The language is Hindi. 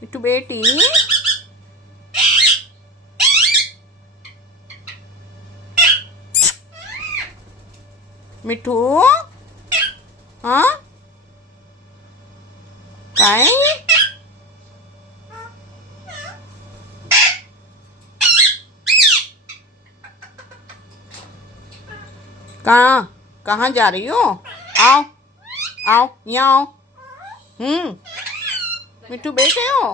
मिट्टू बेटी, मिठू, हाँ काय कहाँ जा रही हो? आओ आओ यहाँ आओ। मिठू बैठे हो?